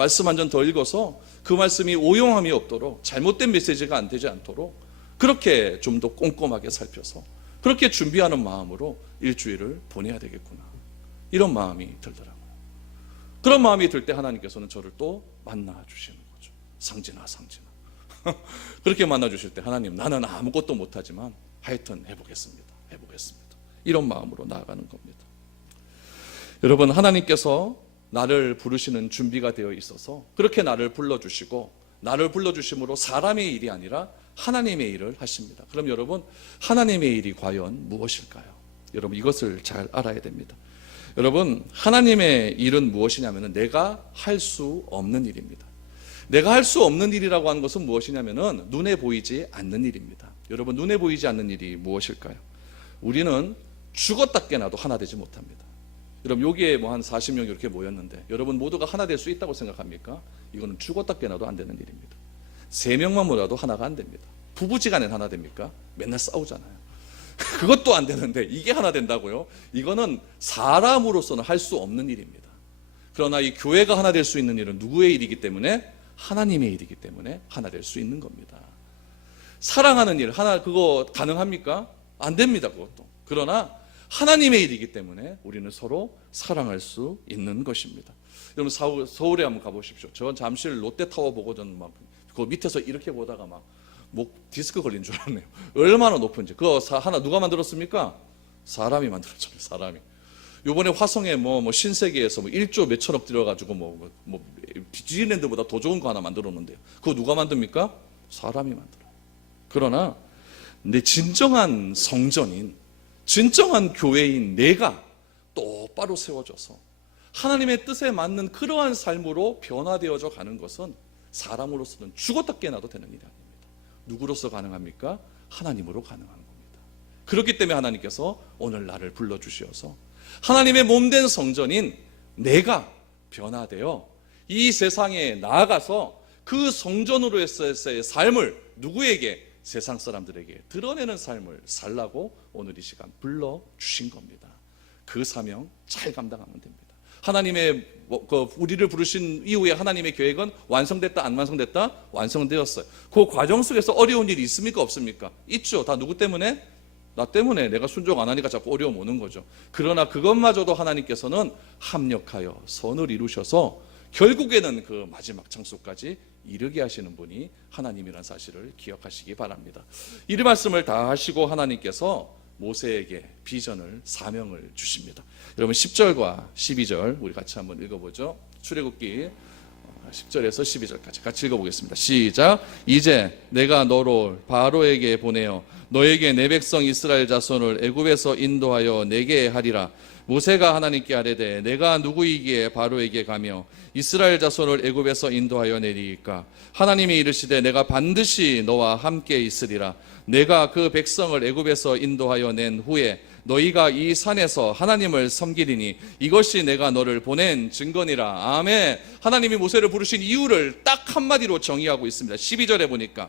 말씀 한 점 더 읽어서 그 말씀이 오용함이 없도록, 잘못된 메시지가 안 되지 않도록 그렇게 좀 더 꼼꼼하게 살펴서 그렇게 준비하는 마음으로 일주일을 보내야 되겠구나, 이런 마음이 들더라고요. 그런 마음이 들 때 하나님께서는 저를 또 만나 주시는 거죠. 상진아 그렇게 만나 주실 때 하나님, 나는 아무것도 못하지만 하여튼 해보겠습니다. 이런 마음으로 나아가는 겁니다. 여러분, 하나님께서 나를 부르시는 준비가 되어 있어서 그렇게 나를 불러주시고, 나를 불러주심으로 사람의 일이 아니라 하나님의 일을 하십니다. 그럼 여러분, 하나님의 일이 과연 무엇일까요? 여러분, 이것을 잘 알아야 됩니다. 여러분, 하나님의 일은 무엇이냐면 내가 할 수 없는 일입니다. 내가 할 수 없는 일이라고 하는 것은 무엇이냐면 눈에 보이지 않는 일입니다. 여러분, 눈에 보이지 않는 일이 무엇일까요? 우리는 죽었다 깨나도 하나 되지 못합니다. 여러분, 여기에 뭐 한 40명 이렇게 모였는데 여러분 모두가 하나 될 수 있다고 생각합니까? 이거는 죽었다 깨나도 안 되는 일입니다. 3명만 모여도 하나가 안 됩니다. 부부지간엔 하나 됩니까? 맨날 싸우잖아요. 그것도 안 되는데 이게 하나 된다고요? 이거는 사람으로서는 할 수 없는 일입니다. 그러나 이 교회가 하나 될 수 있는 일은 누구의 일이기 때문에? 하나님의 일이기 때문에 하나 될 수 있는 겁니다. 사랑하는 일, 그거 가능합니까? 안 됩니다, 그것도. 그러나 하나님의 일이기 때문에 우리는 서로 사랑할 수 있는 것입니다. 여러분, 서울에 한번 가보십시오. 저 잠실 롯데타워 보고 저는 막 그 밑에서 이렇게 보다가 막 목 디스크 걸린 줄 알았네요. 얼마나 높은지. 그거 하나 누가 만들었습니까? 사람이 만들었잖아요. 사람이. 요번에 화성에 뭐 신세계에서 뭐 1조 몇천억 들여가지고 뭐 디즈니랜드보다 더 좋은 거 하나 만들었는데요. 그거 누가 만듭니까? 사람이 만들어요. 그러나 내 진정한 성전인, 진정한 교회인 내가 똑바로 세워져서 하나님의 뜻에 맞는 그러한 삶으로 변화되어져 가는 것은 사람으로서는 죽었다 깨어나도 되는 일이 아닙니다. 누구로서 가능합니까? 하나님으로 가능한 겁니다. 그렇기 때문에 하나님께서 오늘 나를 불러주셔서 하나님의 몸된 성전인 내가 변화되어 이 세상에 나아가서 그 성전으로서의 삶을 누구에게? 세상 사람들에게 드러내는 삶을 살라고 오늘 이 시간 불러주신 겁니다. 그 사명 잘 감당하면 됩니다. 하나님의 우리를 부르신 이후에 하나님의 계획은 완성됐다, 안 완성됐다? 완성되었어요. 그 과정 속에서 어려운 일이 있습니까, 없습니까? 있죠. 다 누구 때문에? 나 때문에. 내가 순종 안 하니까 자꾸 어려움 오는 거죠. 그러나 그것마저도 하나님께서는 합력하여 선을 이루셔서 결국에는 그 마지막 장소까지 이르게 하시는 분이 하나님이라는 사실을 기억하시기 바랍니다. 이 말씀을 다 하시고 하나님께서 모세에게 비전을, 사명을 주십니다. 여러분, 10절과 12절 우리 같이 한번 읽어보죠. 출애굽기 10절에서 12절까지 같이 읽어보겠습니다. 시작. 이제 내가 너로 바로에게 보내어 너에게 내 백성 이스라엘 자손을 애굽에서 인도하여 내게 하리라. 모세가 하나님께 아뢰되 내가 누구이기에 바로에게 가며 이스라엘 자손을 애굽에서 인도하여 내리이까? 하나님이 이르시되 내가 반드시 너와 함께 있으리라. 내가 그 백성을 애굽에서 인도하여 낸 후에 너희가 이 산에서 하나님을 섬기리니 이것이 내가 너를 보낸 증거니라. 아멘. 하나님이 모세를 부르신 이유를 딱 한마디로 정의하고 있습니다. 12절에 보니까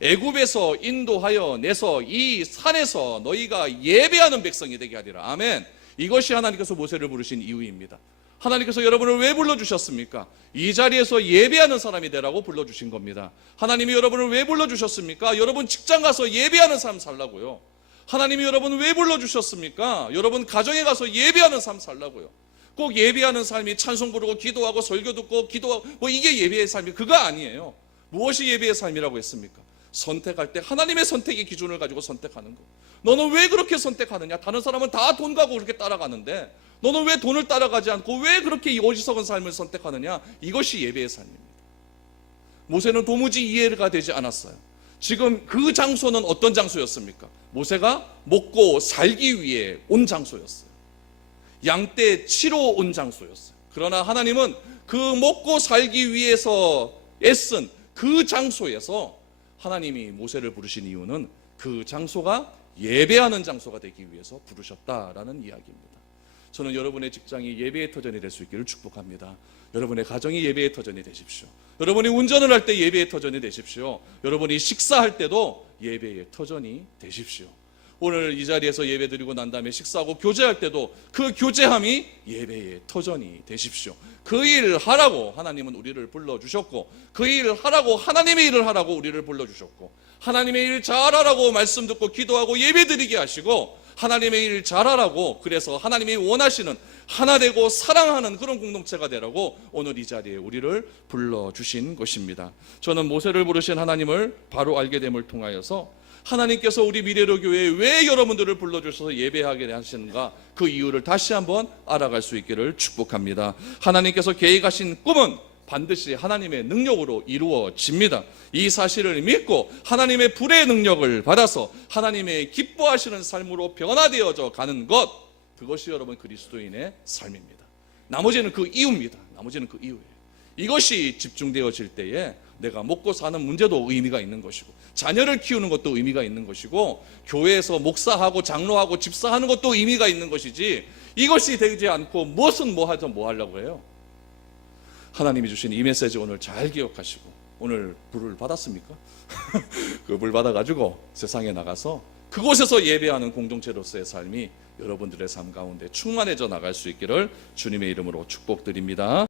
애굽에서 인도하여 내서 이 산에서 너희가 예배하는 백성이 되게 하리라. 아멘. 이것이 하나님께서 모세를 부르신 이유입니다. 하나님께서 여러분을 왜 불러주셨습니까? 이 자리에서 예배하는 사람이 되라고 불러주신 겁니다. 하나님이 여러분을 왜 불러주셨습니까? 여러분 직장 가서 예배하는 삶 살라고요. 하나님이 여러분을 왜 불러주셨습니까? 여러분 가정에 가서 예배하는 삶 살라고요. 꼭 예배하는 삶이 찬송 부르고 기도하고 설교 듣고 기도하고 뭐 이게 예배의 삶이 그거 아니에요. 무엇이 예배의 삶이라고 했습니까? 선택할 때 하나님의 선택의 기준을 가지고 선택하는 거. 너는 왜 그렇게 선택하느냐? 다른 사람은 다 돈 가고 그렇게 따라가는데 너는 왜 돈을 따라가지 않고 왜 그렇게 어리석은 삶을 선택하느냐? 이것이 예배의 삶입니다. 모세는 도무지 이해가 되지 않았어요. 지금 그 장소는 어떤 장소였습니까? 모세가 먹고 살기 위해 온 장소였어요. 양떼 치러 온 장소였어요. 그러나 하나님은 그 먹고 살기 위해서 애쓴 그 장소에서 하나님이 모세를 부르신 이유는 그 장소가 예배하는 장소가 되기 위해서 부르셨다라는 이야기입니다. 저는 여러분의 직장이 예배의 터전이 될 수 있기를 축복합니다. 여러분의 가정이 예배의 터전이 되십시오. 여러분이 운전을 할 때 예배의 터전이 되십시오. 여러분이 식사할 때도 예배의 터전이 되십시오. 오늘 이 자리에서 예배 드리고 난 다음에 식사하고 교제할 때도 그 교제함이 예배의 터전이 되십시오. 그 일을 하라고 하나님은 우리를 불러주셨고, 그 일을 하라고 하나님의 일을 하라고 우리를 불러주셨고, 하나님의 일 잘하라고 말씀 듣고 기도하고 예배 드리게 하시고, 하나님의 일 잘하라고, 그래서 하나님이 원하시는 하나 되고 사랑하는 그런 공동체가 되라고 오늘 이 자리에 우리를 불러주신 것입니다. 저는 모세를 부르신 하나님을 바로 알게 됨을 통하여서 하나님께서 우리 미래로 교회에 왜 여러분들을 불러주셔서 예배하게 하시는가, 그 이유를 다시 한번 알아갈 수 있기를 축복합니다. 하나님께서 계획하신 꿈은 반드시 하나님의 능력으로 이루어집니다. 이 사실을 믿고 하나님의 불의 능력을 받아서 하나님의 기뻐하시는 삶으로 변화되어져 가는 것, 그것이 여러분 그리스도인의 삶입니다. 나머지는 그 이유입니다. 나머지는 그 이유예요. 이것이 집중되어질 때에 내가 먹고 사는 문제도 의미가 있는 것이고, 자녀를 키우는 것도 의미가 있는 것이고, 교회에서 목사하고 장로하고 집사하는 것도 의미가 있는 것이지, 이것이 되지 않고 무엇은 뭐 하려고 해요? 하나님이 주신 이 메시지 오늘 잘 기억하시고, 오늘 불을 받았습니까? 그 불 받아가지고 세상에 나가서 그곳에서 예배하는 공동체로서의 삶이 여러분들의 삶 가운데 충만해져 나갈 수 있기를 주님의 이름으로 축복드립니다.